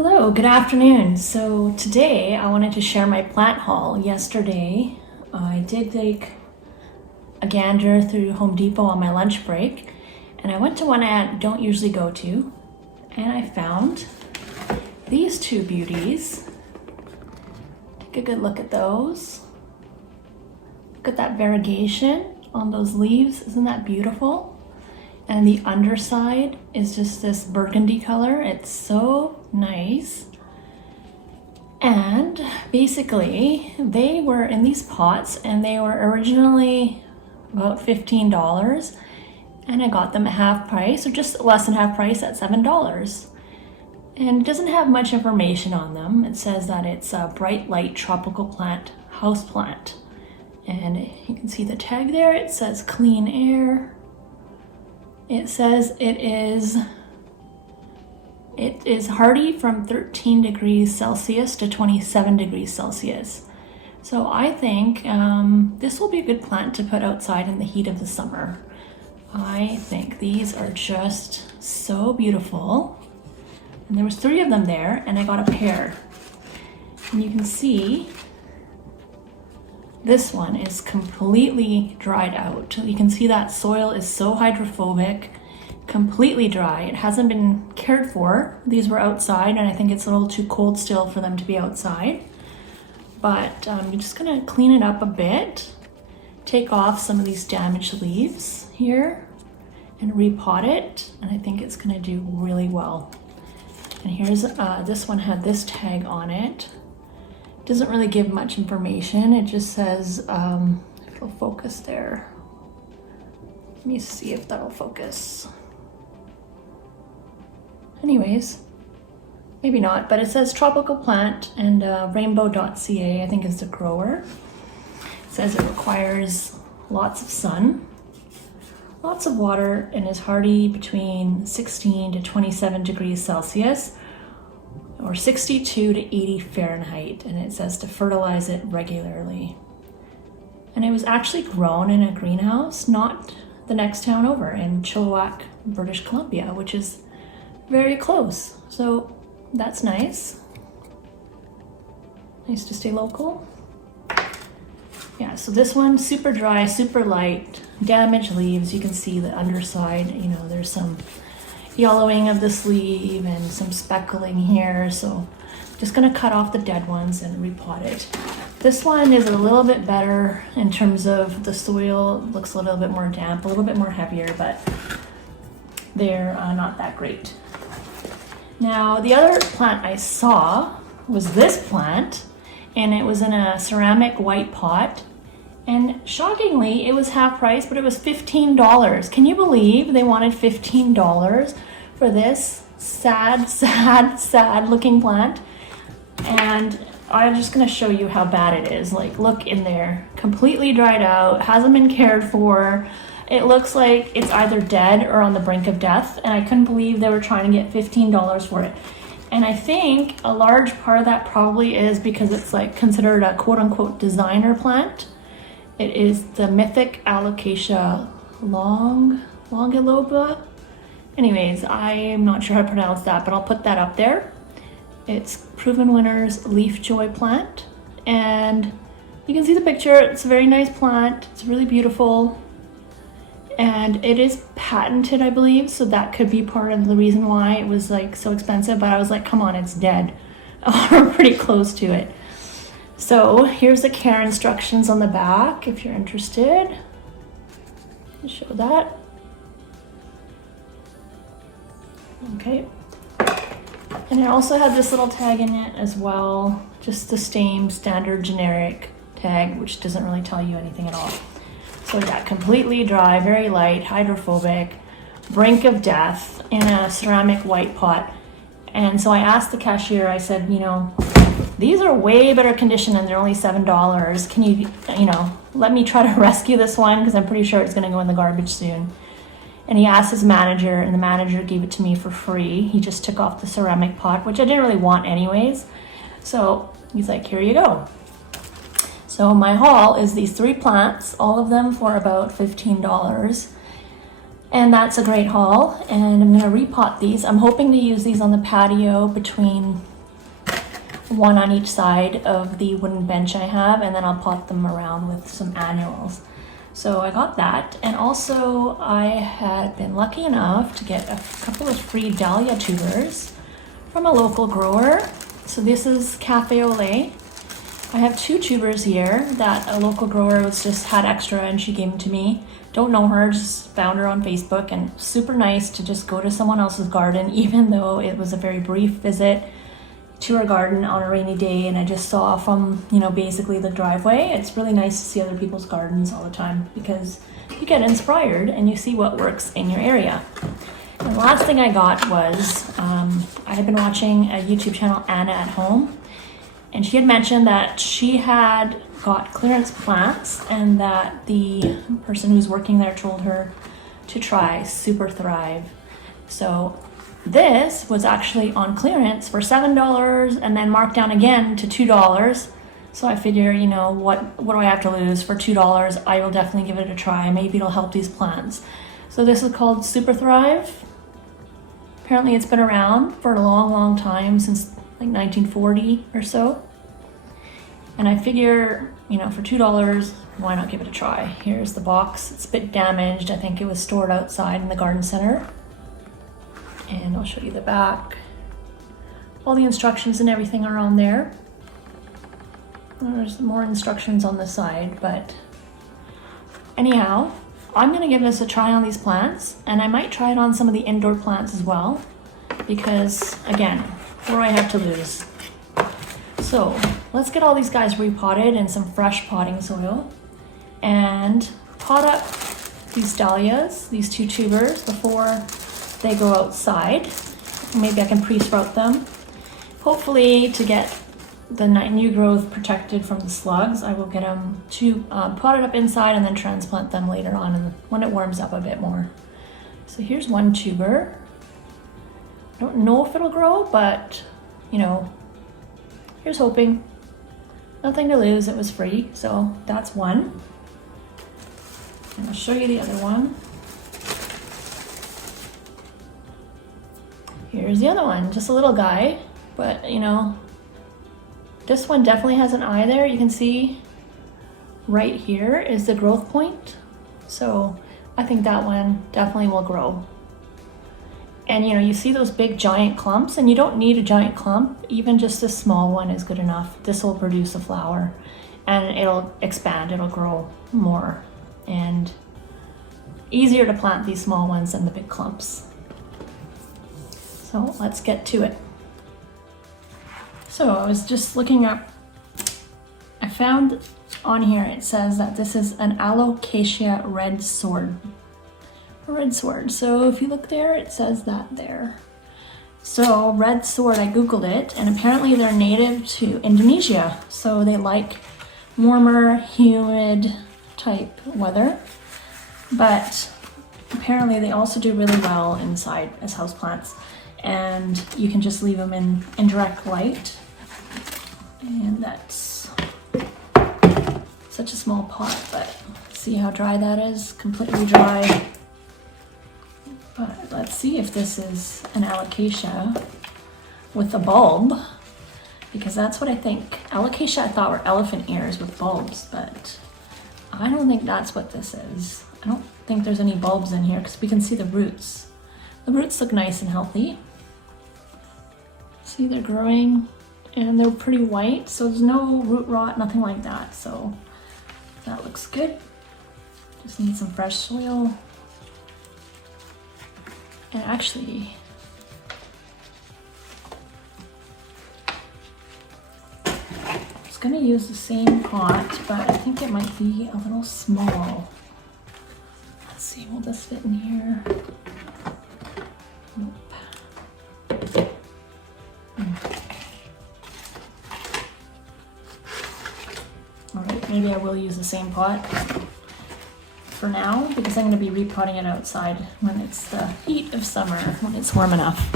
Hello, good afternoon. So today I wanted to share my plant haul. Yesterday I did take a gander through Home Depot on my lunch break, and I went to one I don't usually go to, and I found these two beauties. Take a good look at those. Look at that variegation on those leaves. Isn't that beautiful? And the underside is just this burgundy color. It's so nice. And basically they were in these pots and they were originally about $15, and I got them at half price, or just less than half price, at $7. And it doesn't have much information on them. It says that it's a bright light tropical plant, house plant. And you can see the tag there. It says clean air. It says it is hardy from 13 degrees Celsius to 27 degrees Celsius. So I think this will be a good plant to put outside in the heat of the summer. I think these are just so beautiful. And there was 3 of them there, and I got a pair. And you can see this one is completely dried out. You can see that soil is so hydrophobic, completely dry. It hasn't been cared for. These were outside, and I think it's a little too cold still for them to be outside. But I'm just gonna clean it up a bit, take off some of these damaged leaves here, and repot it, and I think it's gonna do really well. And here's, this one had this tag on it. Doesn't really give much information. It just says, if it'll focus there. Let me see if that'll focus. Anyways, maybe not, but it says tropical plant, and rainbow.ca I think is the grower. It says it requires lots of sun, lots of water, and is hardy between 16 to 27 degrees Celsius, or 62 to 80 Fahrenheit, and it says to fertilize it regularly. And it was actually grown in a greenhouse, not the next town over, in Chilliwack, British Columbia, which is very close. So that's nice. Nice to stay local. Yeah, so this one, super dry, super light, damaged leaves. You can see the underside, you know, there's some yellowing of the sleeve and some speckling here, so just gonna cut off the dead ones and repot it. This one is a little bit better in terms of the soil. It looks a little bit more damp, a little bit more heavier, but they're not that great. Now, the other plant I saw was this plant, and it was in a ceramic white pot, and shockingly it was half price, but it was $15. Can you believe they wanted $15 for this sad looking plant? And I'm just gonna show you how bad it is. Like, look in there, completely dried out, hasn't been cared for. It looks like it's either dead or on the brink of death, and I couldn't believe they were trying to get $15 for it. And I think a large part of that probably is because it's like considered a quote-unquote designer plant. It is the Mythic Alocasia Longiloba. Anyways, I'm not sure how to pronounce that, but I'll put that up there. It's Proven Winner's Leafjoy plant, and you can see the picture. It's a very nice plant. It's really beautiful, and it is patented, I believe, so that could be part of the reason why it was like so expensive. But I was like, come on, it's dead, or pretty close to it. So here's the care instructions on the back if you're interested. I'll show that. Okay. And it also had this little tag in it as well, just the same standard generic tag, which doesn't really tell you anything at all. So yeah, completely dry, very light, hydrophobic, brink of death, in a ceramic white pot. And so I asked the cashier, I said, you know, these are way better condition and they're only $7. Can you let me try to rescue this one? Because I'm pretty sure it's gonna go in the garbage soon. And he asked his manager, and the manager gave it to me for free. He just took off the ceramic pot, which I didn't really want anyways. So he's like, here you go. So my haul is these 3 plants, all of them for about $15. And that's a great haul, and I'm gonna repot these. I'm hoping to use these on the patio between one on each side of the wooden bench I have, and then I'll pot them around with some annuals. So I got that, and also I had been lucky enough to get a couple of free dahlia tubers from a local grower. So this is Cafe Au Lait. I have 2 tubers here that a local grower had extra and she gave them to me. Don't know her, just found her on Facebook, and super nice to just go to someone else's garden, even though it was a very brief visit to her garden on a rainy day, and I just saw from, basically the driveway. It's really nice to see other people's gardens all the time because you get inspired and you see what works in your area. And the last thing I got was, I had been watching a YouTube channel, Anna at Home, and she had mentioned that she had got clearance plants and that the person who's working there told her to try Super Thrive. So this was actually on clearance for $7 and then marked down again to $2. So I figure, what do I have to lose for $2? I will definitely give it a try. Maybe it'll help these plants. So this is called Super Thrive. Apparently it's been around for a long, long time, since like 1940 or so. And I figure, for $2, why not give it a try? Here's the box. It's a bit damaged. I think it was stored outside in the garden center. And I'll show you the back. All the instructions and everything are on there. There's more instructions on the side, but anyhow, I'm gonna give this a try on these plants, and I might try it on some of the indoor plants as well, because again, what do I have to lose? So let's get all these guys repotted in some fresh potting soil and pot up these dahlias, these 2 tubers, before they go outside. Maybe I can pre-sprout them. Hopefully, to get the new growth protected from the slugs, I will get them potted up inside and then transplant them later on when it warms up a bit more. So here's one tuber. I don't know if it'll grow, but here's hoping. Nothing to lose, it was free, so that's one. And I'll show you the other one. Here's the other one, just a little guy, but this one definitely has an eye there. You can see right here is the growth point. So I think that one definitely will grow. And you see those big giant clumps, and you don't need a giant clump. Even just a small one is good enough. This will produce a flower and it'll expand, it'll grow more, and easier to plant these small ones than the big clumps. So let's get to it. So I was just looking up, I found on here it says that this is an Alocasia red sword. A red sword. So if you look there, it says that there. So red sword, I googled it, and apparently they're native to Indonesia. So they like warmer, humid type weather. But apparently they also do really well inside as houseplants. And you can just leave them in indirect light. And that's such a small pot, but see how dry that is? Completely dry. But let's see if this is an Alocasia with a bulb, because that's what I think. Alocasia I thought were elephant ears with bulbs, but I don't think that's what this is. I don't think there's any bulbs in here because we can see the roots. The roots look nice and healthy. See, they're growing and they're pretty white, so there's no root rot, nothing like that. So that looks good. Just need some fresh soil. And actually, I was gonna use the same pot, but I think it might be a little small. Let's see, will this fit in here? Nope. Alright, maybe I will use the same pot for now, because I'm going to be repotting it outside when it's the heat of summer, when it's warm enough.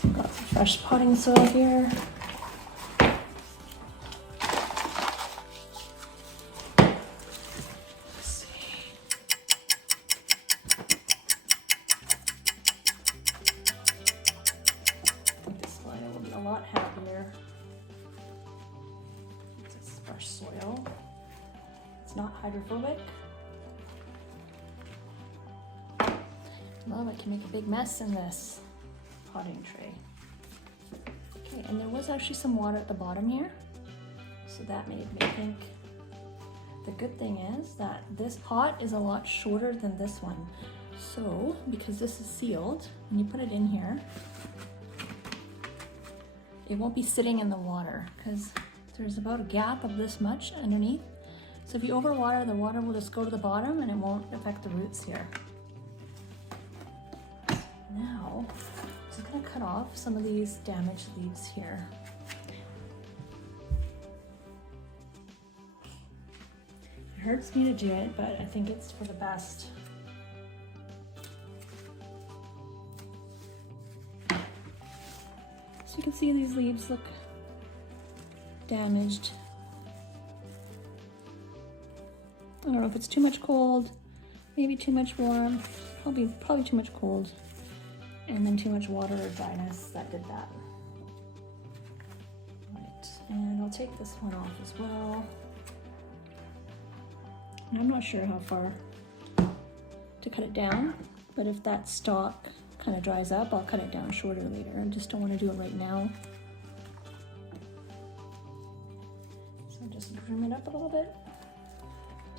So got some fresh potting soil here. fresh soil. It's not hydrophobic. Love, I can make a big mess in this potting tray. Okay, and there was actually some water at the bottom here, so that made me think. The good thing is that this pot is a lot shorter than this one. So, because this is sealed, when you put it in here, it won't be sitting in the water because there's about a gap of this much underneath. So if you overwater, the water will just go to the bottom and it won't affect the roots here. Now, I'm just gonna cut off some of these damaged leaves here. It hurts me to do it, but I think it's for the best. So you can see these leaves look damaged. I don't know if it's too much cold, maybe too much warm, probably too much cold, and then too much water or dryness that did that. Right, and I'll take this one off as well. And I'm not sure how far to cut it down, but if that stalk kind of dries up, I'll cut it down shorter later. I just don't want to do it right now. So just trim it up a little bit.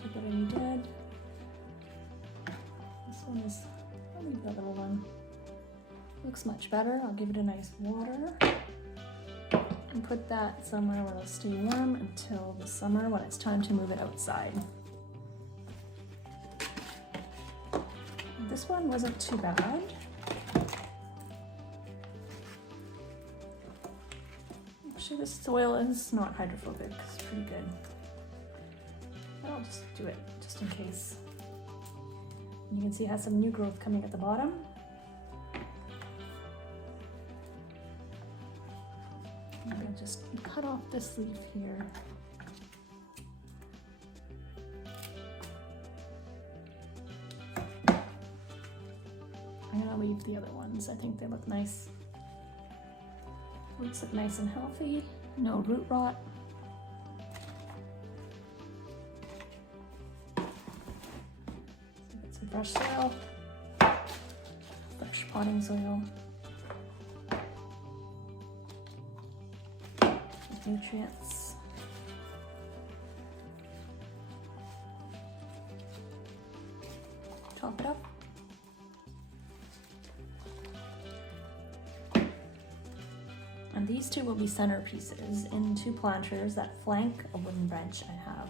Take out any dead. This one is, I'll leave that little one. Looks much better. I'll give it a nice water and put that somewhere where it'll stay warm until the summer when it's time to move it outside. This one wasn't too bad. Actually, the soil is not hydrophobic. It's pretty good. I'll just do it just in case. And you can see it has some new growth coming at the bottom. I'm gonna just cut off this leaf here. I'm gonna leave the other ones. I think they look nice. Roots look nice and healthy. No root rot. Get some fresh soil. Fresh potting soil. With nutrients. Top it up. And these two will be centerpieces in two planters that flank a wooden bench I have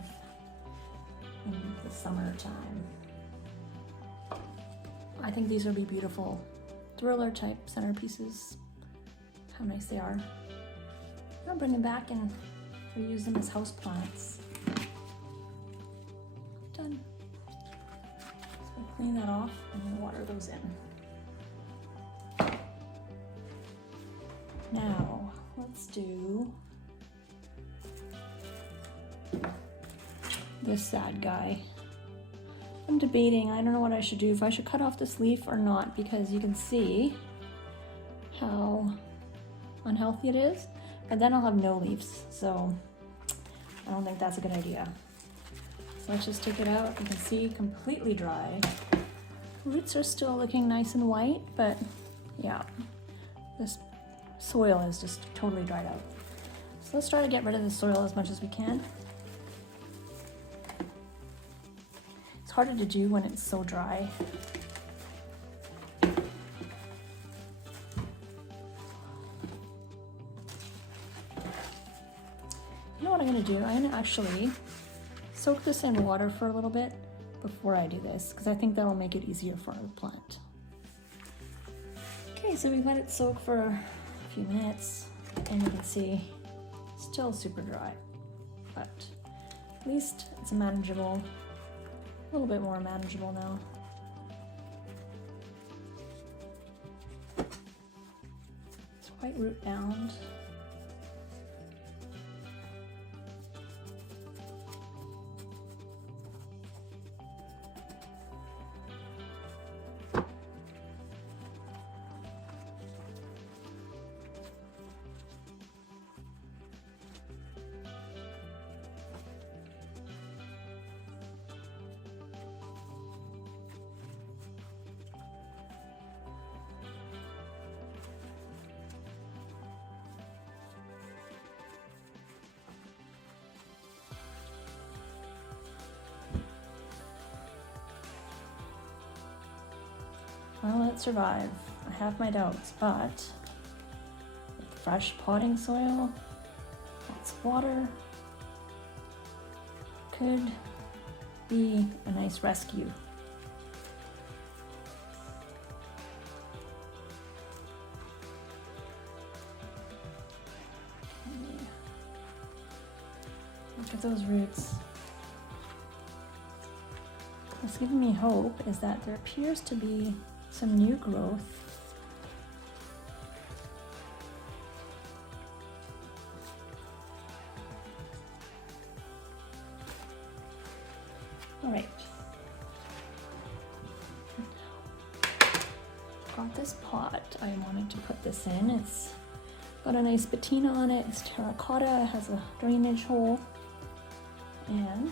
in the summertime. I think these will be beautiful thriller type centerpieces. How nice they are. I'll bring them back and reuse them as houseplants. Done. So clean that off and water those in. Now, let's do this sad guy. I'm debating, I don't know what I should do, if I should cut off this leaf or not, because you can see how unhealthy it is, but then I'll have no leaves, so I don't think that's a good idea. So let's just take it out. You can see completely dry. Roots are still looking nice and white, but yeah, this soil is just totally dried out. So let's try to get rid of the soil as much as we can. It's harder to do when it's so dry. You know what I'm gonna do? I'm gonna actually soak this in water for a little bit before I do this, because I think that'll make it easier for our plant. Okay, so we've let it soak for a few minutes, and you can see still super dry, but at least it's manageable, a little bit more manageable now. It's quite root bound. Will it survive? I have my doubts, but with fresh potting soil, lots of water, could be a nice rescue. Look at those roots. What's giving me hope is that there appears to be some new growth. All right. Got this pot. I wanted to put this in. It's got a nice patina on it. It's terracotta. It has a drainage hole. And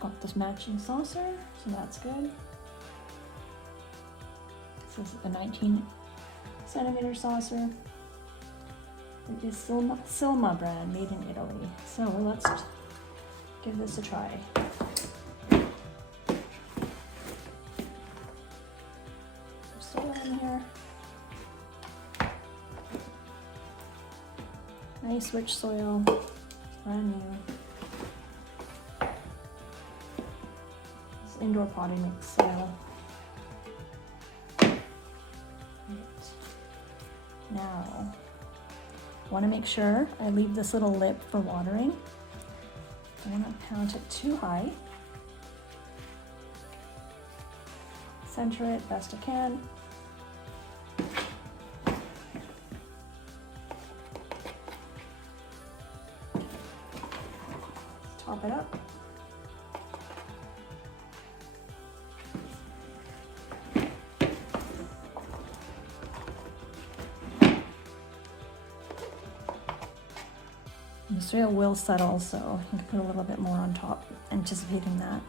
got this matching saucer, so that's good. This is a 19cm saucer. It is Silma brand, made in Italy. So let's give this a try. Soil in here. Nice rich soil, brand new. This indoor potting mix soil. Right. Now, I want to make sure I leave this little lip for watering. I want to plant it too high. Center it best I can. Top it up. The soil will settle, so you can put a little bit more on top, anticipating that.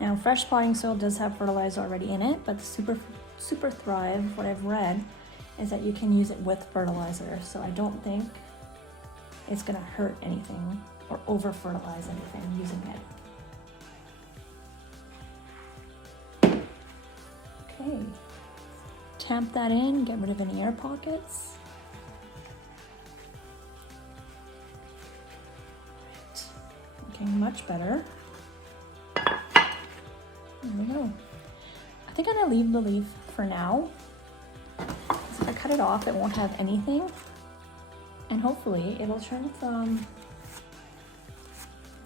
Now, fresh potting soil does have fertilizer already in it, but the Super Thrive, what I've read, is that you can use it with fertilizer, so I don't think it's gonna hurt anything or over fertilize anything using it. Okay, tamp that in, get rid of any air pockets. Right. Looking much better. There we go. I think I'm gonna leave the leaf for now. So if I cut it off, it won't have anything. And hopefully it'll turn from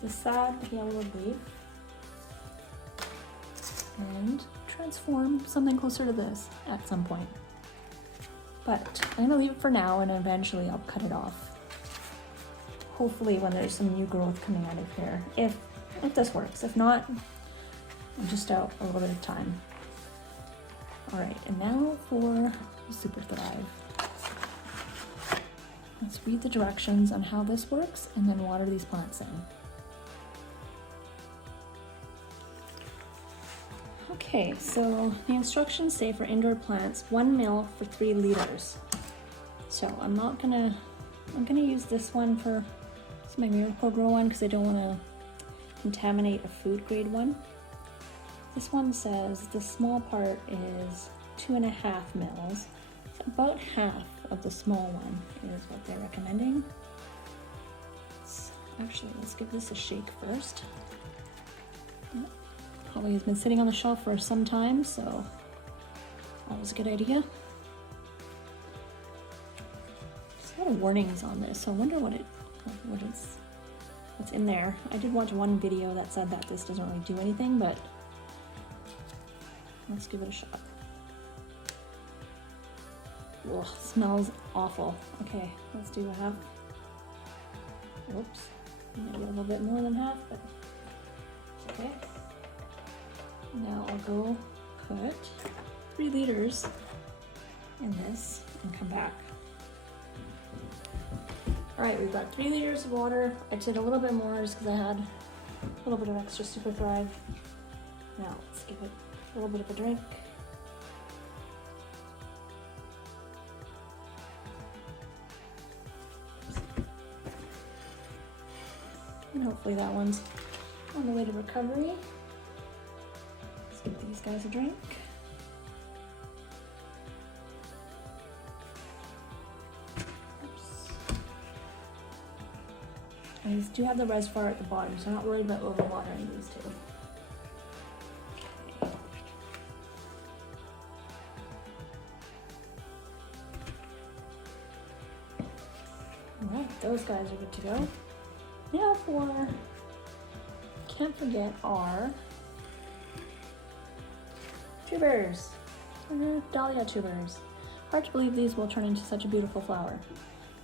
the sad yellow leaf and transform something closer to this at some point. But I'm gonna leave it for now, and eventually I'll cut it off. Hopefully when there's some new growth coming out of here, if this works. If not, I'm just out a little bit of time. All right, and now for Super Thrive. Let's read the directions on how this works and then water these plants in. Okay, so the instructions say for indoor plants, 1 ml for 3 liters. So I'm gonna use this one for, it's my Miracle Grow one, because I don't wanna contaminate a food grade one. This one says the small part is 2.5 mils. So about half of the small one is what they're recommending. Actually, let's give this a shake first. Probably has been sitting on the shelf for some time, so that was a good idea. There's a lot of warnings on this, so I wonder what's in there. I did watch one video that said that this doesn't really do anything, but let's give it a shot. Ugh, smells awful. Okay, let's do a half. Oops, maybe a little bit more than half, but it's okay. Now I'll go put 3 liters in this and come back. All right, we've got 3 liters of water. I did a little bit more just because I had a little bit of extra Super Thrive. Now, give it a little bit of a drink. And hopefully that one's on the way to recovery. Let's give these guys a drink. Oops. I do have the reservoir at the bottom, so I'm not worried about overwatering these two. Alright, those guys are good to go. Now for, can't forget our tubers, dahlia tubers. Hard to believe these will turn into such a beautiful flower.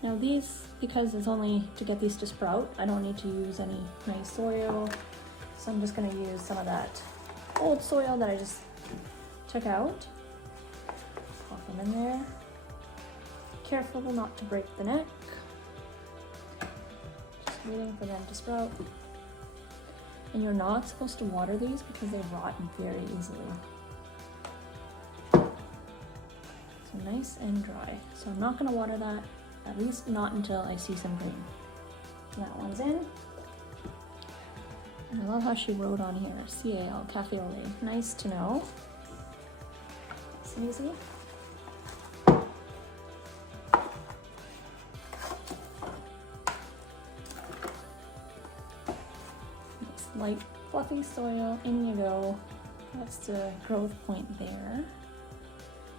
Now these, because it's only to get these to sprout, I don't need to use any nice soil. So I'm just gonna use some of that old soil that I just took out. Pop them in there. Careful not to break the neck. Waiting for them to sprout. And you're not supposed to water these because they rot very easily. So nice and dry. So I'm not going to water that, at least not until I see some green. That one's in. And I love how she wrote on here, CAL, Cafe Au Lait. Nice to know. It's easy. Light fluffy soil, in you go. That's the growth point there.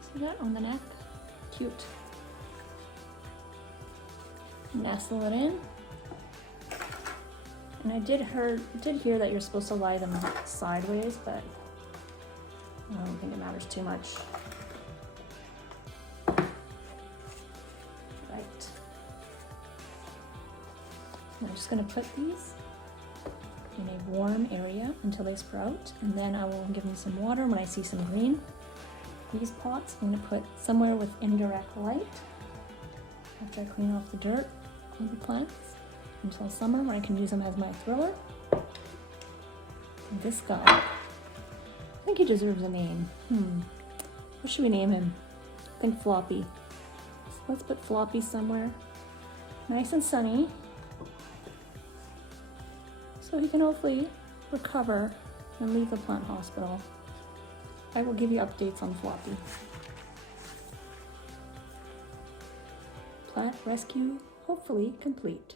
See that on the neck? Cute. Nestle it in. And I did hear that you're supposed to lie them sideways, but I don't think it matters too much. Right. I'm just gonna put these in a warm area until they sprout, and then I will give them some water when I see some green. These pots I'm going to put somewhere with indirect light after I clean off the dirt on the plants until summer when I can use them as my thriller. And this guy, I think he deserves a name. What should we name him? I think Floppy. So let's put Floppy somewhere nice and sunny, so he can hopefully recover and leave the plant hospital. I will give you updates on Floppy. Plant rescue hopefully complete.